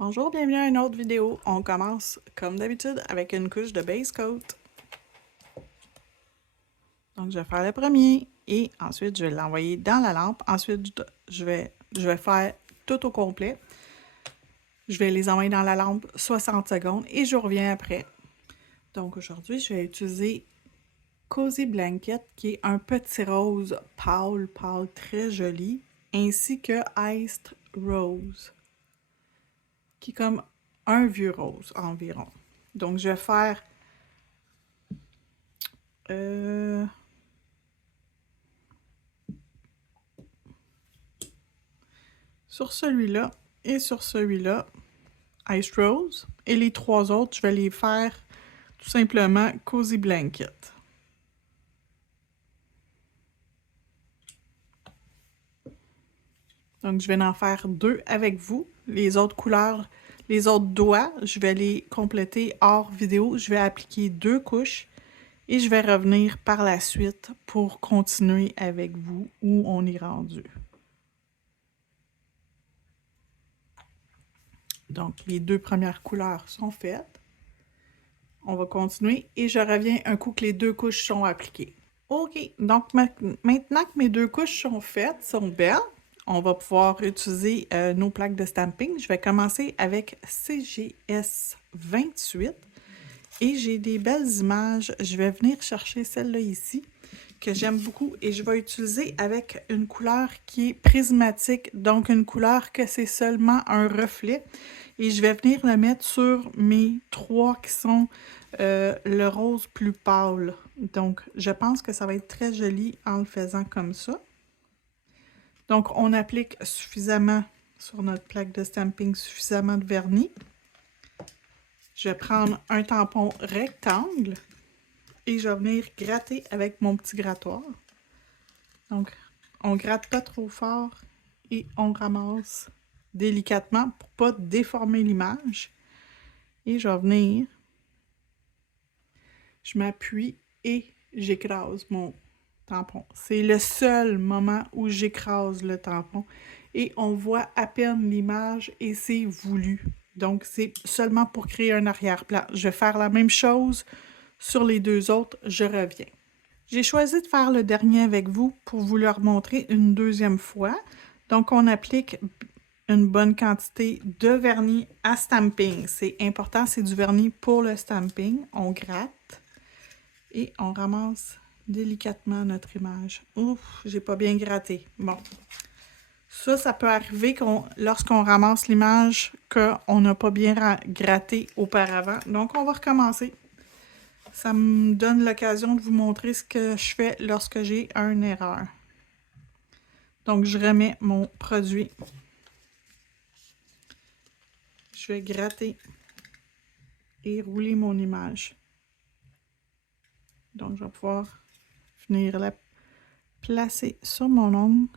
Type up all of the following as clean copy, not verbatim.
Bonjour, bienvenue à une autre vidéo. On commence comme d'habitude avec une couche de base coat. Donc je vais faire le premier et ensuite je vais l'envoyer dans la lampe. Ensuite je vais faire tout au complet. Je vais les envoyer dans la lampe 60 secondes et je reviens après. Donc aujourd'hui je vais utiliser Cozy Blanket qui est un petit rose pâle très joli, ainsi que Iced Rose qui est comme un vieux rose environ. Donc je vais faire sur celui-là et sur celui-là, Ice Rose. Et les trois autres, je vais les faire tout simplement Cozy Blanket. Donc, je vais en faire deux avec vous. Les autres couleurs, les autres doigts, je vais les compléter hors vidéo. Je vais appliquer deux couches et je vais revenir par la suite pour continuer avec vous où on est rendu. Donc, les deux premières couleurs sont faites. On va continuer et je reviens un coup que les deux couches sont appliquées. OK, donc maintenant que mes deux couches sont faites, sont belles, on va pouvoir utiliser nos plaques de stamping. Je vais commencer avec CGS 28 et j'ai des belles images. Je vais venir chercher celle-là ici que j'aime beaucoup et je vais utiliser avec une couleur qui est prismatique, donc une couleur que c'est seulement un reflet. Et je vais venir le mettre sur mes trois qui sont le rose plus pâle. Donc, je pense que ça va être très joli en le faisant comme ça. Donc, on applique suffisamment sur notre plaque de stamping, suffisamment de vernis. Je vais prendre un tampon rectangle et je vais venir gratter avec mon petit grattoir. Donc, on gratte pas trop fort et on ramasse délicatement pour pas déformer l'image. Et je vais venir, je m'appuie et j'écrase mon tampon. C'est le seul moment où j'écrase le tampon et on voit à peine l'image et c'est voulu. Donc, c'est seulement pour créer un arrière-plan. Je vais faire la même chose sur les deux autres. Je reviens. J'ai choisi de faire le dernier avec vous pour vous le montrer une deuxième fois. Donc, on applique une bonne quantité de vernis à stamping. C'est important, c'est du vernis pour le stamping. On gratte et on ramasse délicatement notre image. Ouf, j'ai pas bien gratté. Bon. Ça peut arriver lorsqu'on ramasse l'image qu'on n'a pas bien gratté auparavant. Donc, on va recommencer. Ça me donne l'occasion de vous montrer ce que je fais lorsque j'ai une erreur. Donc, je remets mon produit. Je vais gratter et rouler mon image. Donc, je vais pouvoir venir la placer sur mon ongle.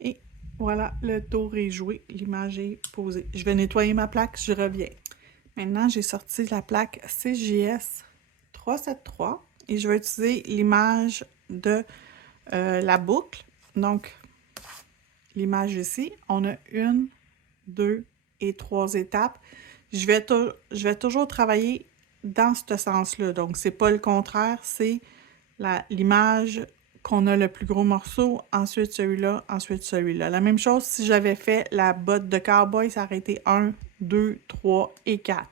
Et voilà, le tour est joué. L'image est posée. Je vais nettoyer ma plaque, je reviens. Maintenant, j'ai sorti la plaque CGS 373 et je vais utiliser l'image de la boucle. Donc, l'image ici, on a 1, 2 et 3 étapes. Je vais toujours travailler dans ce sens-là. Donc, c'est pas le contraire, c'est l'image qu'on a le plus gros morceau, ensuite celui-là, ensuite celui-là. La même chose si j'avais fait la botte de cowboy, ça aurait été 1, 2, 3 et 4.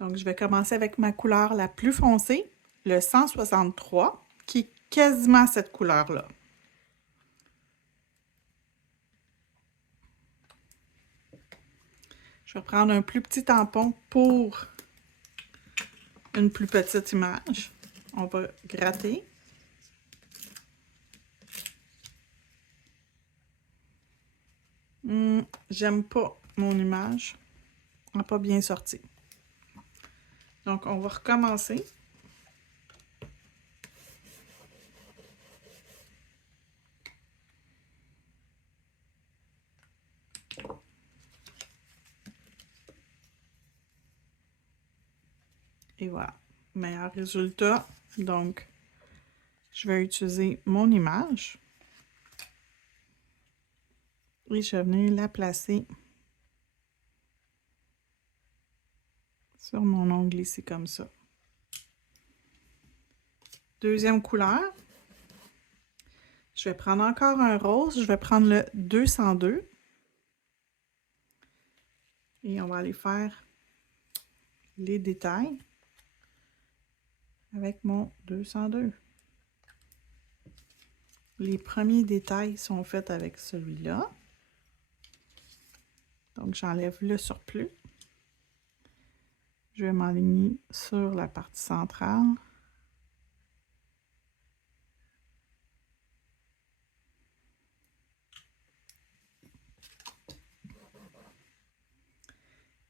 Donc, je vais commencer avec ma couleur la plus foncée, le 163, qui est quasiment cette couleur-là. Je vais prendre un plus petit tampon pour une plus petite image. On va gratter. J'aime pas mon image. Elle n'a pas bien sorti. Donc, on va recommencer. Et voilà. Meilleur résultat. Donc, je vais utiliser mon image. Et je vais venir la placer sur mon ongle ici, comme ça. Deuxième couleur. Je vais prendre encore un rose. Je vais prendre le 202. Et on va aller faire les détails avec mon 202. Les premiers détails sont faits avec celui-là. Donc, j'enlève le surplus. Je vais m'aligner sur la partie centrale.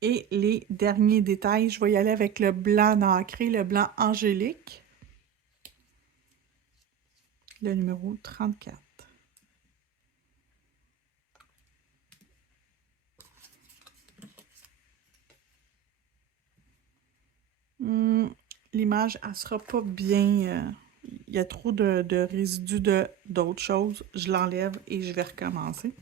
Et les derniers détails, je vais y aller avec le blanc nacré, le blanc angélique. Le numéro 34. L'image, elle sera pas bien... il y a trop de résidus d'autres choses. Je l'enlève et je vais recommencer.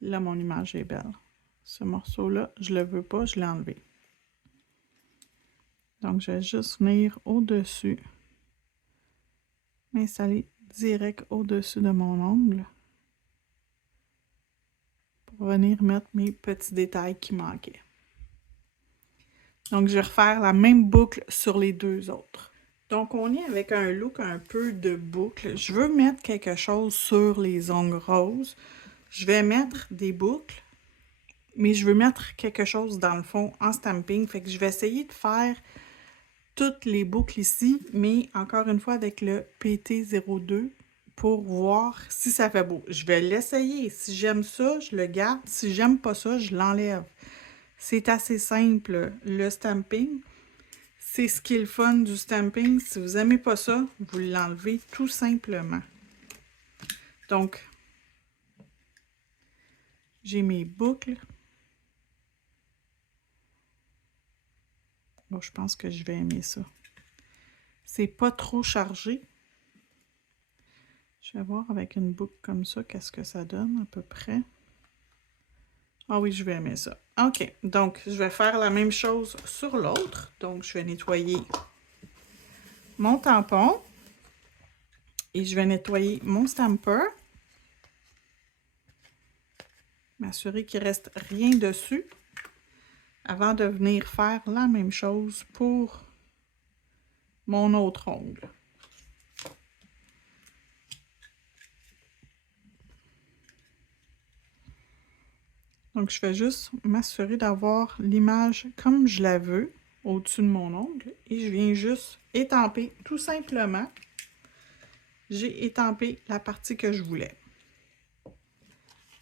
Là, mon image est belle. Ce morceau-là, je le veux pas, je l'ai enlevé. Donc, je vais juste venir au-dessus, m'installer direct au-dessus de mon ongle pour venir mettre mes petits détails qui manquaient. Donc, je vais refaire la même boucle sur les deux autres. Donc, on est avec un look un peu de boucle. Je veux mettre quelque chose sur les ongles roses. Je vais mettre des boucles, mais je veux mettre quelque chose dans le fond en stamping. Fait que je vais essayer de faire toutes les boucles ici, mais encore une fois avec le PT02 pour voir si ça fait beau. Je vais l'essayer. Si j'aime ça, je le garde. Si j'aime pas ça, je l'enlève. C'est assez simple, le stamping. C'est ce qui est le fun du stamping. Si vous n'aimez pas ça, vous l'enlevez tout simplement. Donc, j'ai mes boucles. Bon, je pense que je vais aimer ça. C'est pas trop chargé. Je vais voir avec une boucle comme ça, qu'est-ce que ça donne à peu près. Ah oui, je vais aimer ça. OK, donc je vais faire la même chose sur l'autre. Donc, je vais nettoyer mon tampon. Et je vais nettoyer mon stamper. M'assurer qu'il ne reste rien dessus. Avant de venir faire la même chose pour mon autre ongle. Donc, je vais juste m'assurer d'avoir l'image comme je la veux au-dessus de mon ongle. Et je viens juste étamper tout simplement. J'ai étampé la partie que je voulais.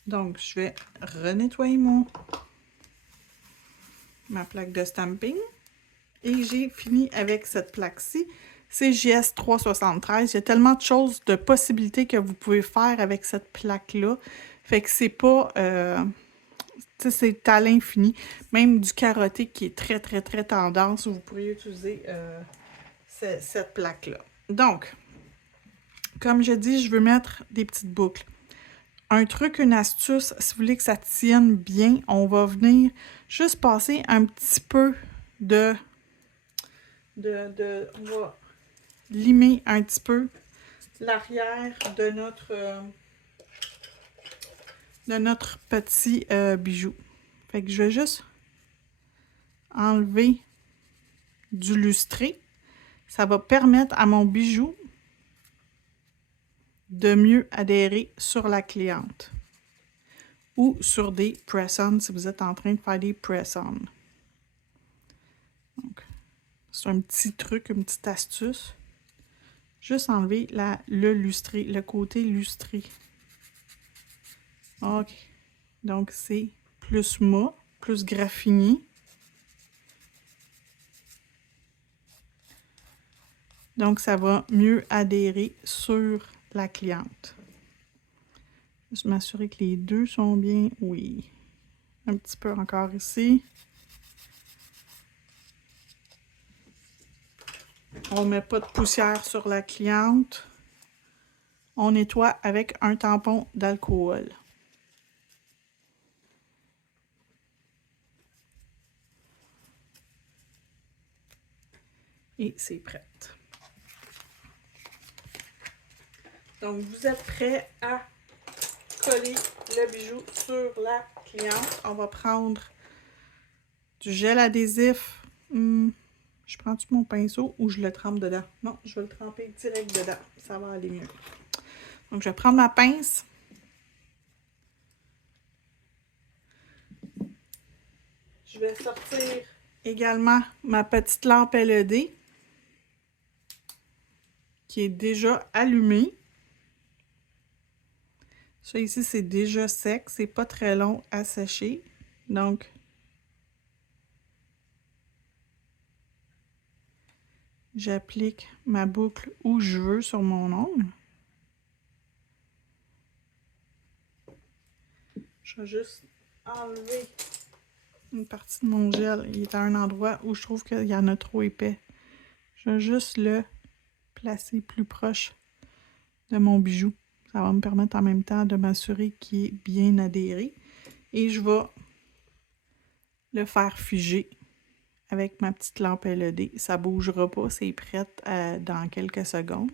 Donc, je vais renettoyer ma plaque de stamping. Et j'ai fini avec cette plaque-ci. C'est JS 373. Il y a tellement de choses, de possibilités que vous pouvez faire avec cette plaque-là. Fait que c'est pas... c'est à l'infini. Même du carotté qui est très, très, très tendance, vous pourriez utiliser cette plaque-là. Donc, comme je dis, je veux mettre des petites boucles. Un truc, une astuce, si vous voulez que ça tienne bien, on va venir juste passer un petit peu on va limer un petit peu l'arrière de notre petit bijou. Fait que je vais juste enlever du lustré. Ça va permettre à mon bijou de mieux adhérer sur la cliente ou sur des press-on si vous êtes en train de faire des press-on. Donc, c'est un petit truc, une petite astuce. Juste enlever le lustré, le côté lustré. OK. Donc, c'est plus mat, plus graffiné. Donc, ça va mieux adhérer sur la cliente. Juste m'assurer que les deux sont bien. Oui. Un petit peu encore ici. On ne met pas de poussière sur la cliente. On nettoie avec un tampon d'alcool. Et c'est prêt. Donc, vous êtes prêts à coller le bijou sur la cliente. On va prendre du gel adhésif. Je prends-tu mon pinceau ou je le trempe dedans? Non, je vais le tremper direct dedans. Ça va aller mieux. Donc, je vais prendre ma pince. Je vais sortir également ma petite lampe LED qui est déjà allumée. Ça ici, c'est déjà sec. C'est pas très long à sécher. Donc, j'applique ma boucle où je veux sur mon ongle. Je vais juste enlever une partie de mon gel. Il est à un endroit où je trouve qu'il y en a trop épais. Je vais juste le placer plus proche de mon bijou. Ça va me permettre en même temps de m'assurer qu'il est bien adhéré. Et je vais le faire figer avec ma petite lampe LED. Ça ne bougera pas, c'est prêt dans quelques secondes.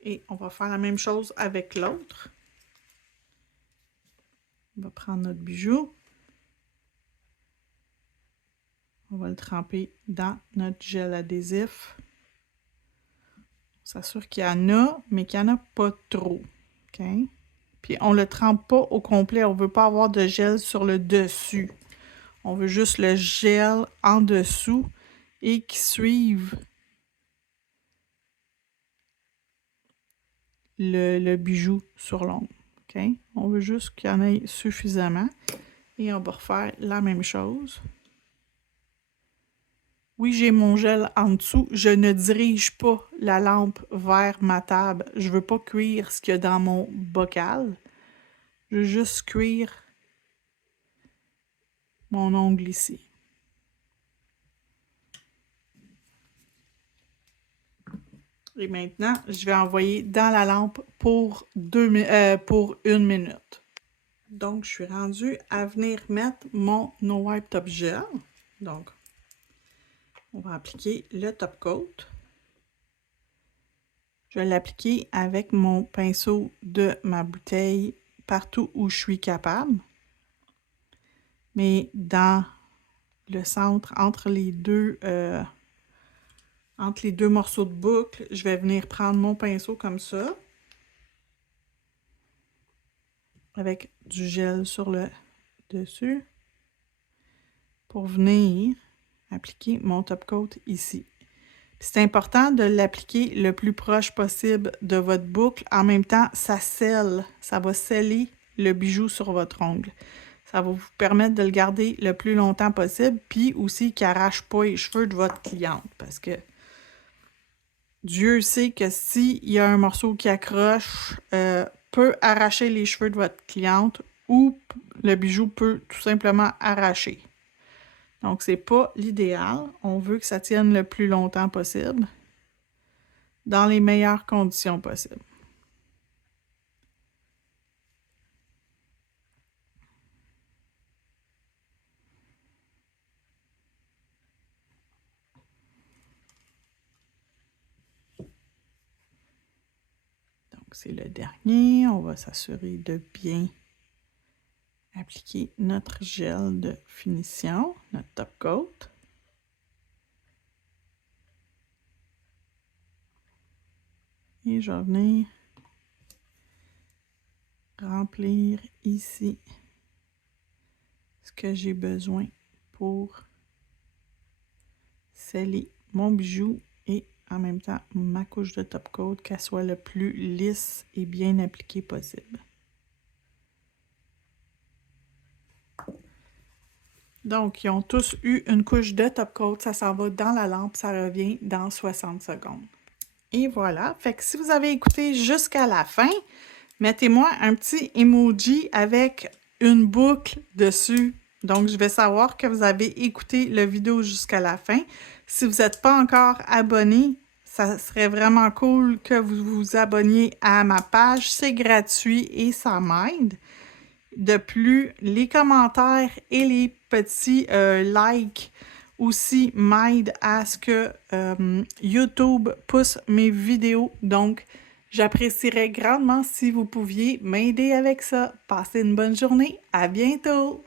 Et on va faire la même chose avec l'autre. On va prendre notre bijou. On va le tremper dans notre gel adhésif. On s'assure qu'il y en a, mais qu'il n'y en a pas trop. OK? Puis on ne le trempe pas au complet. On ne veut pas avoir de gel sur le dessus. On veut juste le gel en dessous et qui suive le bijou sur l'ongle. OK? On veut juste qu'il y en ait suffisamment. Et on va refaire la même chose. Oui, j'ai mon gel en dessous. Je ne dirige pas la lampe vers ma table. Je ne veux pas cuire ce qu'il y a dans mon bocal. Je veux juste cuire mon ongle ici. Et maintenant, je vais envoyer dans la lampe pour 1 minute. Donc, je suis rendue à venir mettre mon No Wipe Top Gel. Donc, on va appliquer le top coat. Je vais l'appliquer avec mon pinceau de ma bouteille partout où je suis capable. Mais dans le centre, entre les deux morceaux de boucle, je vais venir prendre mon pinceau comme ça. Avec du gel sur le dessus. Pour venir appliquer mon top coat ici. C'est important de l'appliquer le plus proche possible de votre boucle. En même temps, ça scelle. Ça va sceller le bijou sur votre ongle. Ça va vous permettre de le garder le plus longtemps possible, puis aussi qu'il n'arrache pas les cheveux de votre cliente. Parce que Dieu sait que s'il y a un morceau qui accroche, peut arracher les cheveux de votre cliente ou le bijou peut tout simplement arracher. Donc, c'est pas l'idéal. On veut que ça tienne le plus longtemps possible, dans les meilleures conditions possibles. Donc, c'est le dernier. On va s'assurer de bien appliquer notre gel de finition, notre top coat. Et je vais venir remplir ici ce que j'ai besoin pour sceller mon bijou et en même temps ma couche de top coat, qu'elle soit le plus lisse et bien appliquée possible. Donc, ils ont tous eu une couche de top coat. Ça s'en va dans la lampe. Ça revient dans 60 secondes. Et voilà. Fait que si vous avez écouté jusqu'à la fin, mettez-moi un petit emoji avec une boucle dessus Donc, je vais savoir que vous avez écouté la vidéo jusqu'à la fin. Si vous n'êtes pas encore abonné, ça serait vraiment cool que vous vous abonniez à ma page. C'est gratuit et ça m'aide. De plus, les commentaires et les petits likes aussi m'aident à ce que YouTube pousse mes vidéos. Donc, j'apprécierais grandement si vous pouviez m'aider avec ça. Passez une bonne journée. À bientôt!